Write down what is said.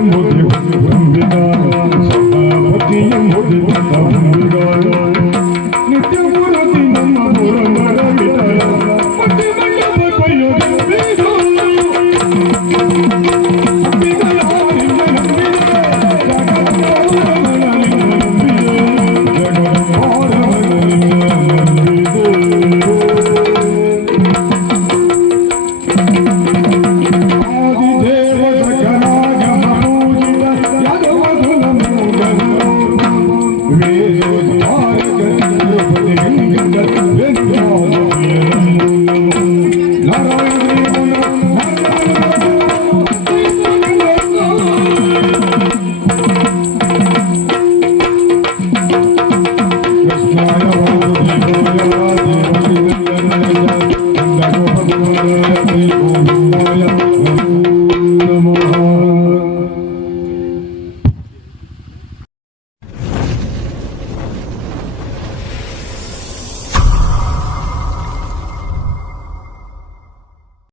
Богом. Namo Namo